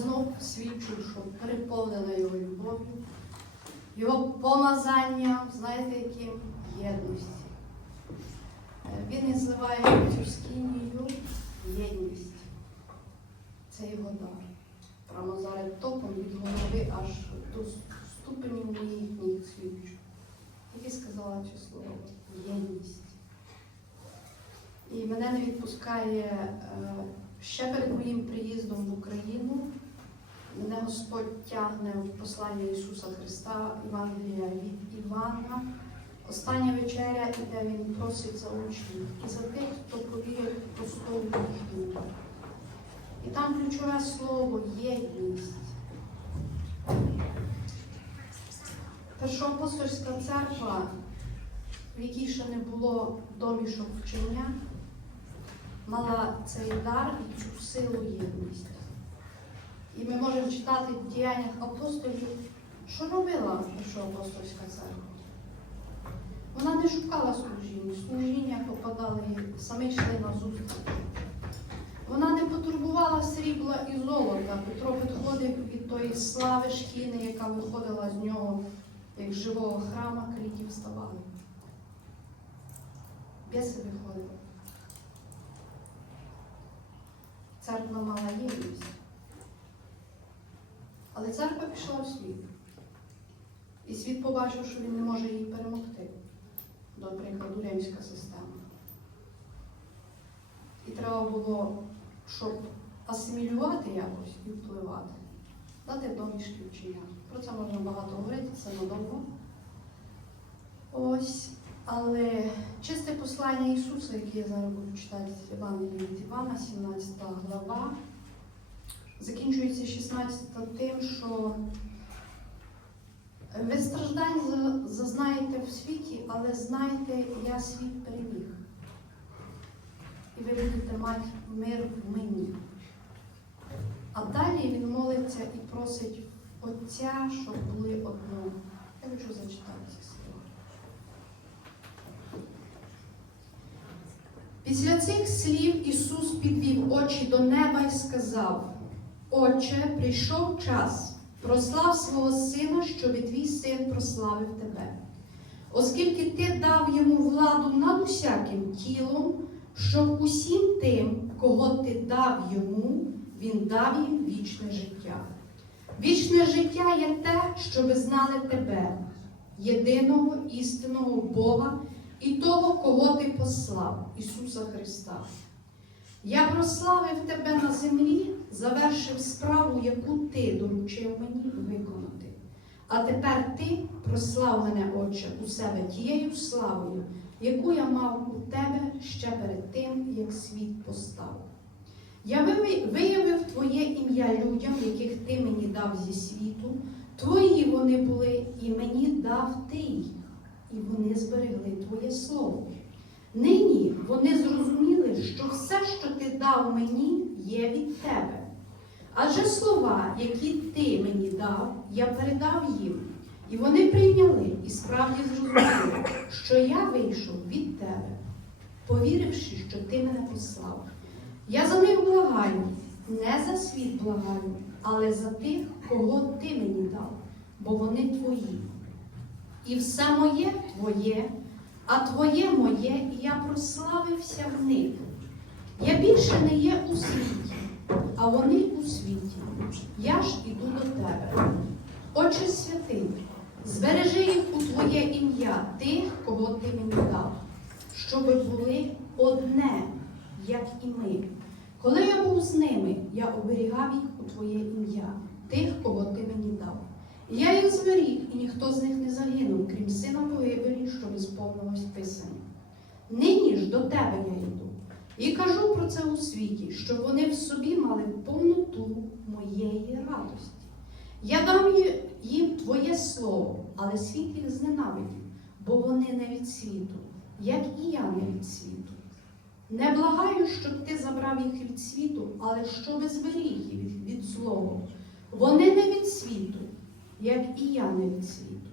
знов свідчу, що переповнена Його любов'ю, Його помазанням, знаєте, яким єдності. Е, Він називає цю скинію єдність. Це його дар. Прямо зараз током від голови аж до ступенів моїх ніг свідчу. Тільки сказала це слово єдність. І мене не відпускає е, ще перед моїм приїздом в Україну. Мене Господь тягне в послання Ісуса Христа, Євангелія від Івана. Остання вечеря, де він просить за учнів і за тих, хто повірив в простову їхню. І там ключове слово єдність. Першоапостольська церква, в якій ще не було домішок вчення, мала цей дар і цю силу єдності. І ми можемо читати в діяннях апостолів, що робила першоапостольська церква. Вона не шукала служіння, служіння попадали самі йшли на зустріч. Вона не потурбувала срібла і золота. Петро підходив від тої слави шкіни, яка виходила з нього, як живого храма, крики вставали. Біси виходили. Церква мала єдність. Але церква пішла в світ. І світ побачив, що він не може її перемогти. До прикладу, римська система. І треба було, щоб асимілювати якось і впливати, дати домішки вчення. Про це можна багато говорити, це надовго. Ось, але чисте послання Ісуса, яке я зараз буду читати з Євангелія від Івана, 17 глава, закінчується 16 тим, що ви страждань зазнаєте в світі, але знайте, я світ переміг. І ви будете мати мир в мені. А далі він молиться і просить Отця, щоб були одно. Я хочу зачитати ці слова. Після цих слів Ісус підвів очі до неба і сказав: Отче, прийшов час, прослав свого сина, щоб твій син прославив тебе. Оскільки ти дав йому владу над усяким тілом, щоб усім тим, кого ти дав йому, він дав їм вічне життя. Вічне життя є те, щоб знали тебе, єдиного істинного Бога і того, кого ти послав, Ісуса Христа. Я прославив тебе на землі, завершив справу, яку ти доручив мені виконати. А тепер ти прослав мене, Отче, у себе тією славою, яку я мав у тебе ще перед тим, як світ постав. Я виявив Твоє ім'я людям, яких ти мені дав зі світу, твої вони були, і мені дав ти їх, і вони зберегли Твоє слово. Нині вони зрозуміли, що все, що ти дав мені, є від тебе. Адже слова, які ти мені дав, я передав їм, і вони прийняли і справді зрозуміли, що я вийшов від тебе, повіривши, що ти мене послав. Я за них благаю, не за світ благаю, але за тих, кого ти мені дав, бо вони твої. І все моє твоє, а твоє моє, і я прославився в них. Я більше не є у світі, а вони у світі. Я ж іду до тебе. Отче святий, збережи їх у Твоє ім'я, тих, кого ти мені дав, щоби були одне, як і ми. Коли я був з ними, я оберігав їх у Твоє ім'я, тих, кого ти мені дав. Я їх зберіг, і ніхто з них не загинув, крім сина погибелі, щоб сповнилось Писання. Нині ж до тебе я йду. І кажу про це у світі, щоб вони в собі мали повноту моєї радості. Я дам їм Твоє слово, але світ їх зненавидів, бо вони не від світу, як і я не від світу. Не благаю, щоб ти забрав їх від світу, але щоби зберіг їх від злого. Вони не від світу, як і я не від світу.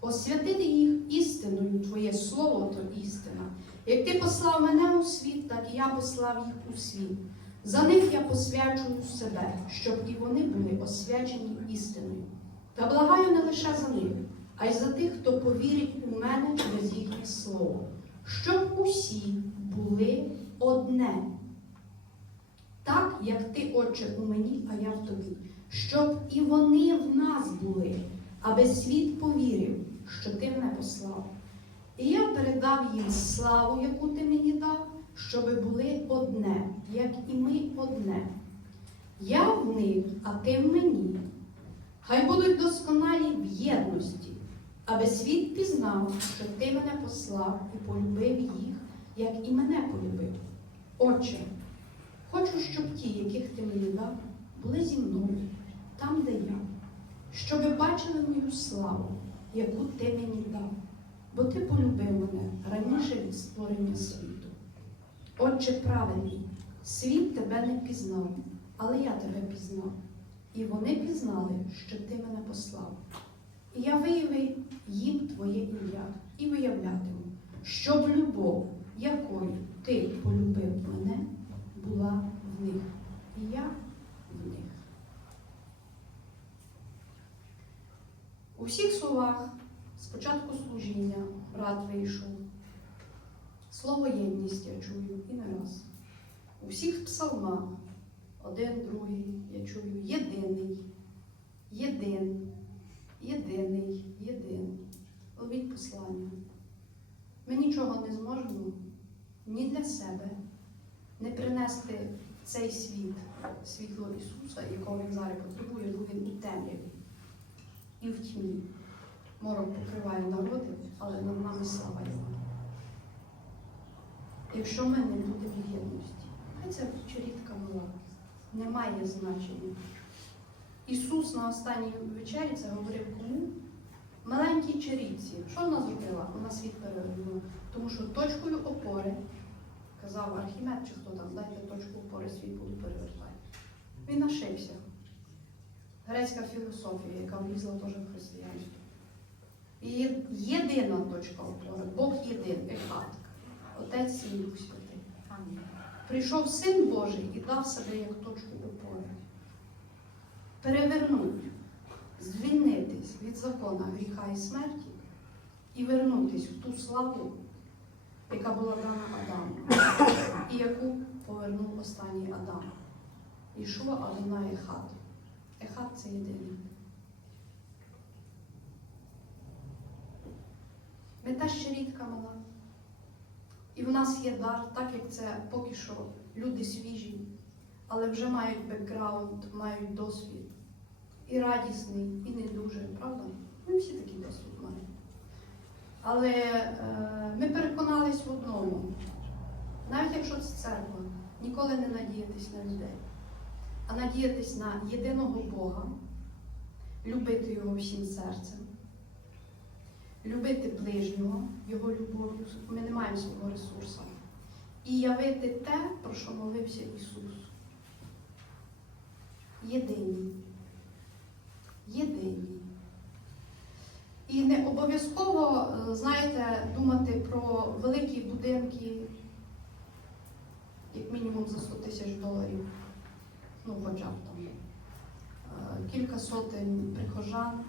освятити їх істиною, Твоє слово то істина. Як ти послав мене у світ, так і я послав їх у світ. За них я посвячую себе, щоб і вони були освячені істиною. Та благаю не лише за них, а й за тих, хто повірить у мене через їхнє слово, щоб усі були одне. Так, як ти, Отче, у мені, а я в тобі, щоб і вони в нас були, аби світ повірив, що ти мене послав. І я передав їм славу, яку ти мені дав, щоби були одне, як і ми одне. Я в них, а ти в мені. Хай будуть досконалі в єдності, аби світ пізнав, що ти мене послав і полюбив їх, як і мене полюбив. Отче, хочу, щоб ті, яких ти мені дав, були зі мною, там, де я, щоби бачили мою славу, яку ти мені дав, бо ти полюбив мене раніше від створення світу. Отче праведний, світ тебе не пізнав, але я тебе пізнав. І вони пізнали, що ти мене послав. І я виявив їм твоє ім'я і виявлятиму, щоб любов, якою ти полюбив мене, була в них, і я в них. У всіх словах спочатку служіння брат вийшов. Слово єдність я чую і не раз. У всіх псалмах один, другий, я чую єдиний, єдин, єдиний, єдин. Ловіть послання. Ми нічого не зможемо ні для себе не принести в цей світ світло Ісуса, якого Він зараз потребує, бо Він у темряві і в тьмі. Морок покриває народи, але над нами слава Його. Якщо ми не будемо в єдності, хай це чорітка мала не має значення. Ісус на останній вечері це говорив кому? Маленькій чарівці. Що вона зробила? Вона світ перевернула. Тому що точкою опори, казав Архімед, чи хто там, дайте точку опори, світ буду перевертати. Він нашився. Грецька філософія, яка влізла теж в християнство. І єдина точка опори, Бог єдин, Ехат. Отець Син Дух Святий. Прийшов Син Божий і дав себе як точку опори. Перевернуть, звільнитись від закона гріха і смерті і вернутись в ту славу, яка була дана Адаму, і яку повернув останній Адам. Ішова Адона Ехат. Ехат це єдине. Теж ще рідка мала. І в нас є дар, так як це поки що люди свіжі, але вже мають бекграунд, мають досвід. І радісний, і не дуже, правда? Ми всі такий досвід маємо. Але е, ми переконались в одному, навіть якщо це церква, ніколи не надіятись на людей, а надіятись на єдиного Бога, любити його всім серцем любити ближнього, його любов'ю, ми не маємо свого ресурсу. І явити те, про що молився Ісус. Єдині. Єдині. І не обов'язково, е, знаєте, думати про великі будинки, як мінімум за 100 тисяч доларів, ну, хоча б там е, кілька сотень прихожан,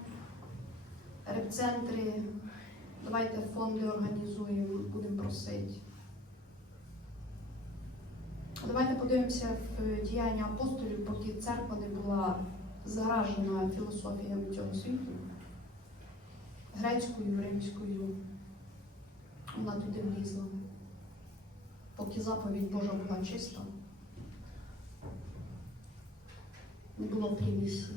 репцентри, давайте фонди організуємо, будемо просити. Давайте подивимося в діяння апостолів, поки церква не була заражена філософіями цього світу, грецькою, римською. Вона туди влізла. Поки заповідь Божа була чиста, не було примісі.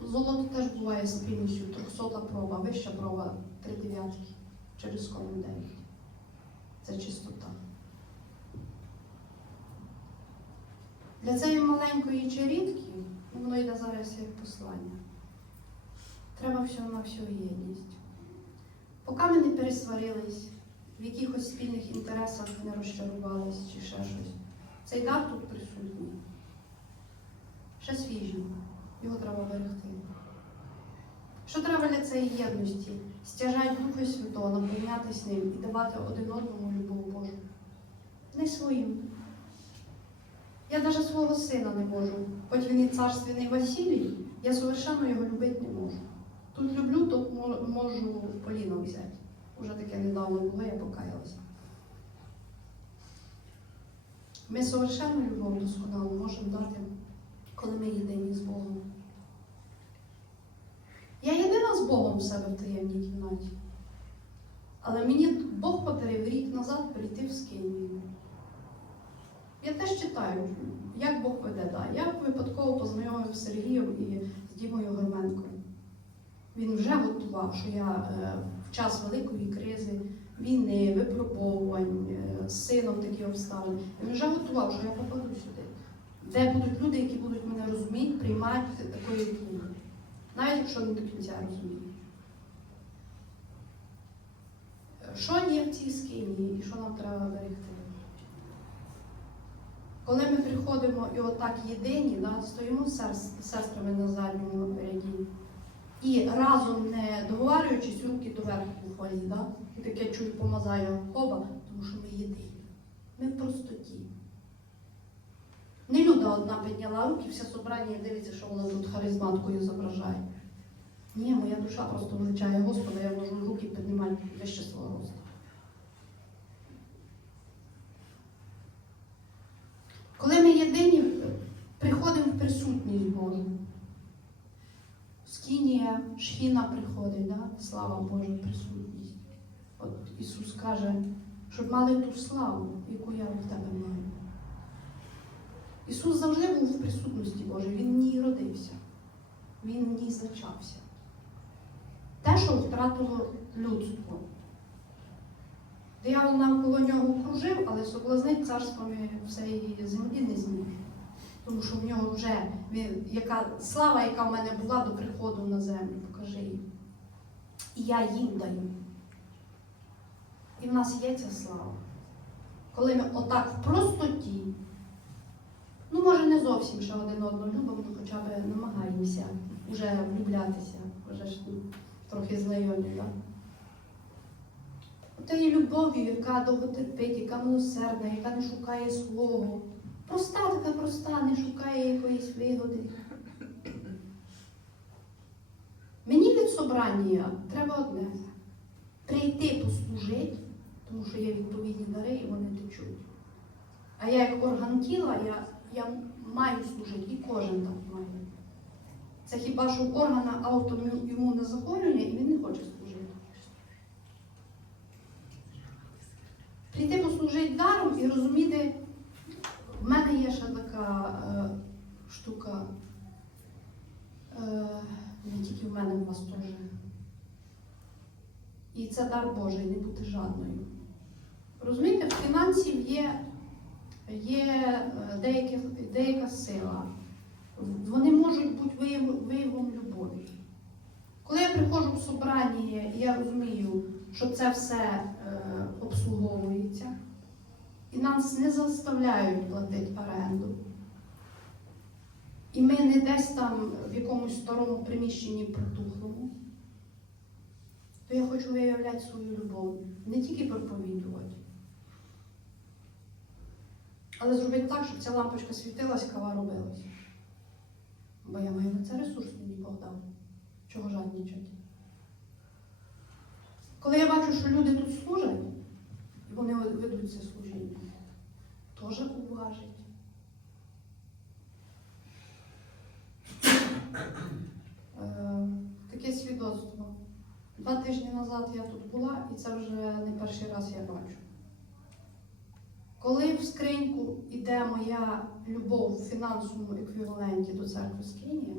Золото теж буває з примісю, 300 проба, вища проба, три дев'ятки через кому 9. Це чистота. Для цієї маленької чарітки, ну, воно йде зараз як послання. Треба всього на всю єдність. Поки ми не пересварились, в якихось спільних інтересах не розчарувались чи ще щось. Цей дар тут присутній. Ще свіжий. Його треба берегти. Що треба для цієї єдності? Стяжати Духа Святого, наповнятись ним і давати один одному любов Божу. Не своїм. Я навіть свого сина не можу. Хоч він і царственний Василій, я совершенно його любити не можу. Тут люблю, мо- можу Поліна взяти. Уже таке недавно було, я покаялася. Ми совершенну любов досконалу можемо дати, коли ми єдині з Богом. Я єдина з Богом в себе в таємній кімнаті. Але мені Бог подарив рік назад прийти в Скинію. Я теж читаю, як Бог веде. Да. Я випадково познайомив з Сергієм і з Дімою Горменком. Він вже готував, що я е, в час великої кризи, війни, випробовувань, е, з сином такі обставини. Він вже готував, що я попаду сюди. Де будуть люди, які будуть мене розуміти, приймати такою як. Навіть якщо не до кінця розуміють. Що є в цій скині і що нам треба берегти? Коли ми приходимо і отак єдині, да, стоїмо з сестрами на задньому ряді, і разом не договарюючись руки доверху виходять, да? таке чую помазаю оба, тому що ми єдині. Ми в простоті. Не люда одна підняла руки, все собрання і дивиться, що вона тут харизматкою зображає. Ні, моя душа просто величає Господа, я можу руки піднімати вище свого росту. Коли ми єдині, приходимо в присутність Божу. Скінія, шхіна приходить, да? слава Божа, присутність. От Ісус каже, щоб мали ту славу, яку я в тебе маю. Ісус завжди був в присутності Божій, Він в родився, Він в зачався. Те, що втратило людство. Диявол навколо нього кружив, але соблазнить царствами всієї землі не зміг. Тому що в нього вже яка слава, яка в мене була до приходу на землю, покажи їм. І я їм даю. І в нас є ця слава. Коли ми отак в простоті, ну може не зовсім ще один одного любимо, ну хоча б намагаємося вже влюблятися, вже ж ну, трохи знайомі. Да? Тією любов'ю, яка довго терпить, яка милосердна, яка не шукає свого. Проста така проста, не шукає якоїсь вигоди. Мені від собрання треба одне прийти послужити, тому що є відповідні дари і вони течуть. А я як орган тіла, я, я маю служити, і кожен так має. Це хіба що у органа аутоімунне захворювання, і він не хоче служити. Прийти послужити даром і розуміти, в мене є ще така е, штука, е, не тільки в мене, в вас теж. І це дар Божий, не бути жадною. Розумієте, в фінансів є, є е, деякі, деяка сила. Вони можуть бути вияв- виявом любові. Коли я приходжу в собрання, я розумію, що це все е, обслуговується, і нас не заставляють платити оренду. І ми не десь там в якомусь старому приміщенні протухлому, то я хочу виявляти свою любов, не тільки проповідувати, але зробити так, щоб ця лампочка світилась, кава робилась. Бо я маю на це ресурс мені Бог дав. Чого жадничати? Коли я бачу, що люди тут служать, і вони ведуть це служіння, теж уважить. Е, Таке свідоцтво. Два тижні назад я тут була, і це вже не перший раз я бачу. Коли в скриньку йде моя любов в фінансовому еквіваленті до церкви Скинія,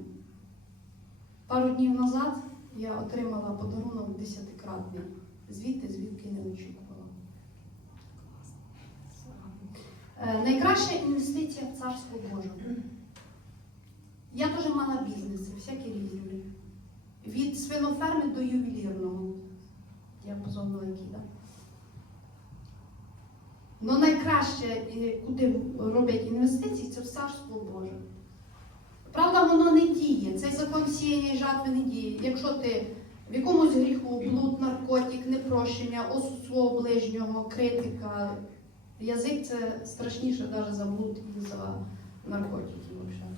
пару днів назад я отримала подарунок десятикратний, звідти, звідки не очікувала. Е, Найкраща інвестиція в царство Боже. Я теж мала бізнеси, всякі різні. Від свиноферми до ювелірного. Я позовнула кіда. Ну найкраще, куди роблять інвестиції, це в царство Боже. Правда, воно не діє. Цей закон сіяння і жатви не діє. Якщо ти в якомусь гріху, блуд, наркотик, непрощення, осуд свого ближнього, критика, язик це страшніше навіть за блуд і за наркотики. взагалі.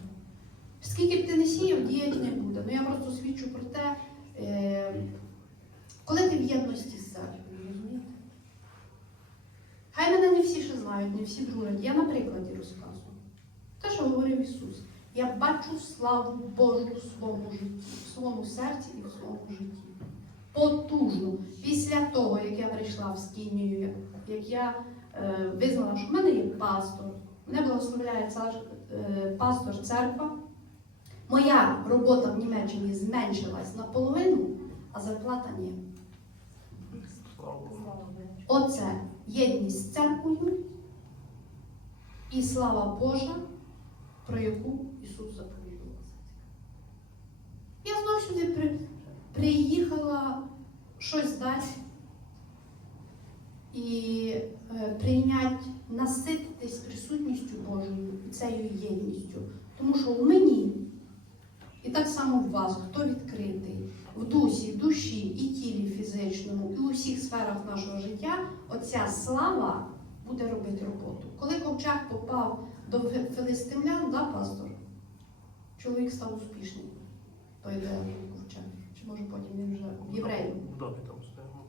Скільки б ти не сіяв, діяти не буде. Ну я просто свідчу про те, е, коли ти в єдності з церквою? Хай мене не всі ще знають, не всі дружать. Я на прикладі розказую. Те, що говорив Ісус. Я бачу славу Божу в своєму житті, в своєму серці і в своєму житті. Потужно. Після того, як я прийшла в Скинію, як, як я е, визнала, що в мене є пастор, мене благословляє цар, е, пастор церква, моя робота в Німеччині зменшилась наполовину, а зарплата ні. Оце єдність з церквою і слава Божа, про яку Ісус заповідував. Я знов сюди при, приїхала щось дати і е, прийняти, насититись присутністю Божою і цією єдністю. Тому що в мені, і так само в вас, хто відкритий, в дусі, душі і тілі фізичному, і у всіх сферах нашого життя, оця слава буде робити роботу. Коли ковчег попав до фи- филистимлян, да, пастор? Чоловік став успішним. Той, де ковчег. Чи може потім він вже в стоїмо.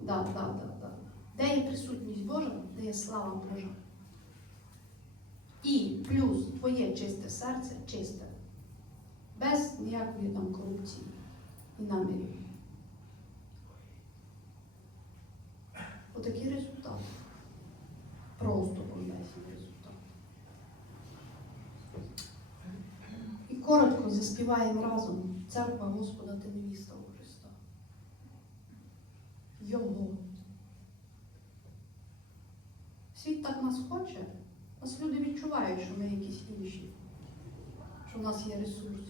Да, да, да, да. Де є присутність Божа, де є слава Божа. І плюс твоє чисте серце чисте. Без ніякої там корупції і намірів. Отакий результат. Просто бомбезний результат. І коротко заспіваємо разом. Церква Господа ти невіста у Христа. Його. Світ так нас хоче, нас люди відчувають, що ми якісь інші, що в нас є ресурс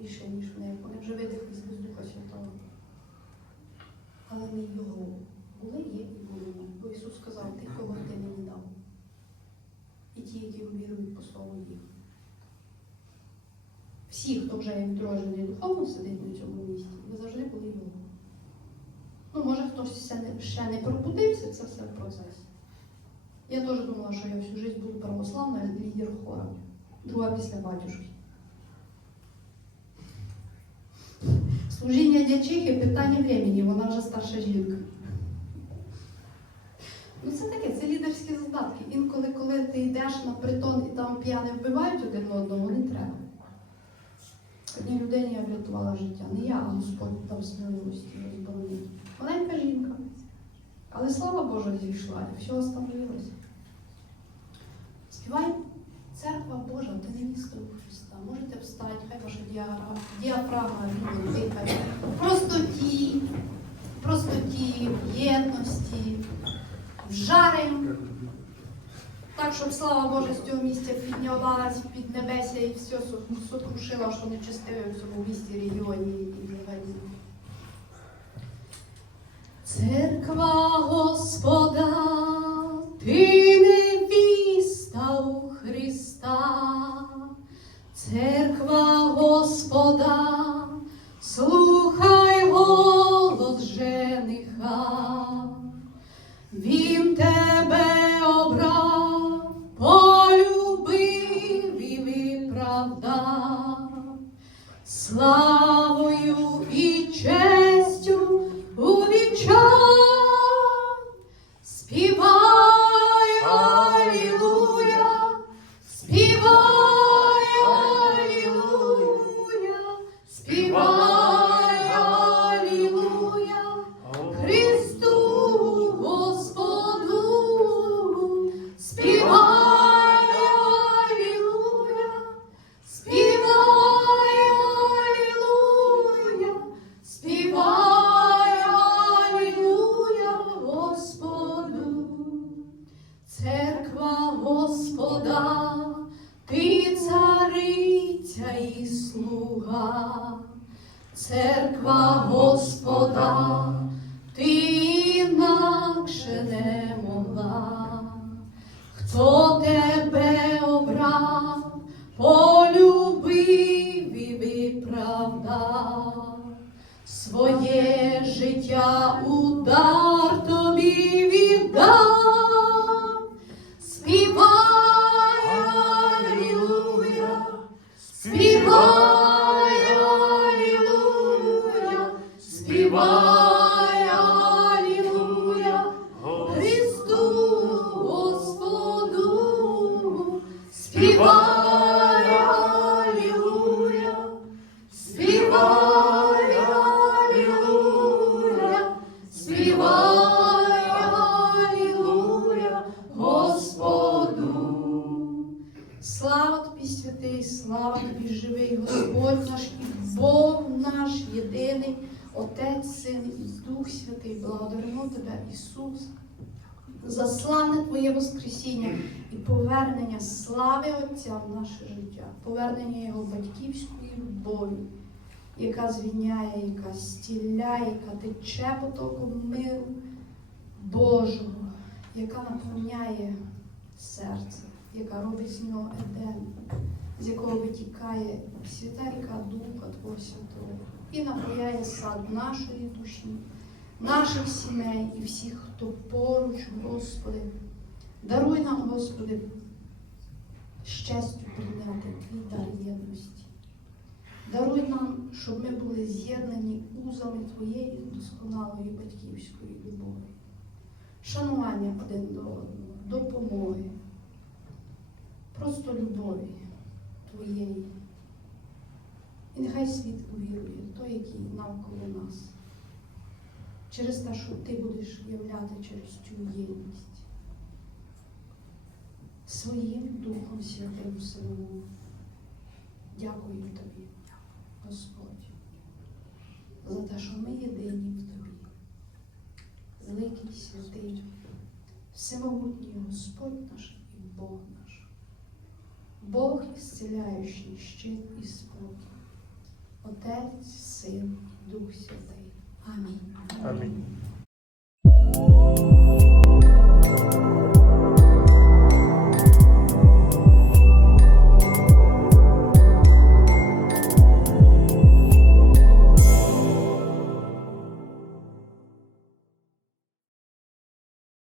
більше, ніж в них. Вони вже видихлись без Духа Святого. Але ми його були, є і будемо. Бо Ісус сказав, ти кого ти мені дав. І ті, які увірують по слову їх. Всі, хто вже відроджений духовно, сидить на цьому місці, ви завжди були його. Ну, може, хтось ще не пробудився, це все в процесі. Я теж думала, що я всю життя буду православна лідер хора. Друга після батюшки. Служіння дячихи питання времени, вона вже старша жінка. Ну це таке, це лідерські задатки. Інколи, коли ти йдеш на притон і там п'яни вбивають один одного, не треба. Одній людині я врятувала життя. Не я, а Господь дав сміливості розборонити. Маленька жінка. Але слава Божа зійшла, і все остановилося. Співай, церква Божа, ти невіста у Христа. Можете встати, хай ваша діафрагма дихає. Простоті, простоті, єдності, жарим. Так, щоб слава Божа з цього місця піднялась під небеся і все сокрушила, що нечистиве в цьому місті, регіоні і взагалі. Церква Господа, ти невіста у Христа, церква Господа, слухай голос жениха, він тебе обрав, полюбив і виправдав, славою і честю церква Господа, ти інакше не могла, хто тебе обрав, полюбив і виправдав. Своє життя удар тобі віддав, співай, Алілуя, співай. Співай, тебе, Ісус, за славне Твоє Воскресіння і повернення слави Отця в наше життя, повернення Його батьківської любові, яка звільняє, яка стіляє, яка тече потоком миру Божого, яка наповняє серце, яка робить з нього едем, з якого витікає свята ріка Духа Твого Святого і напояє сад нашої душі, наших сімей і всіх, хто поруч, Господи. Даруй нам, Господи, щастю прийняти Твій дар єдності. Даруй нам, щоб ми були з'єднані узами Твоєї досконалої батьківської любові, шанування один до одного, допомоги, просто любові Твоєї. І нехай світ увірує, той, який навколо нас, через те, що ти будеш являти через цю єдність своїм Духом Святим Силою. Дякую тобі, Господь, за те, що ми єдині в тобі. Великий святий, всемогутній Господь наш і Бог наш. Бог ісцеляючий щит і спокій. Отець, Син Дух Святий. Амінь. Амінь.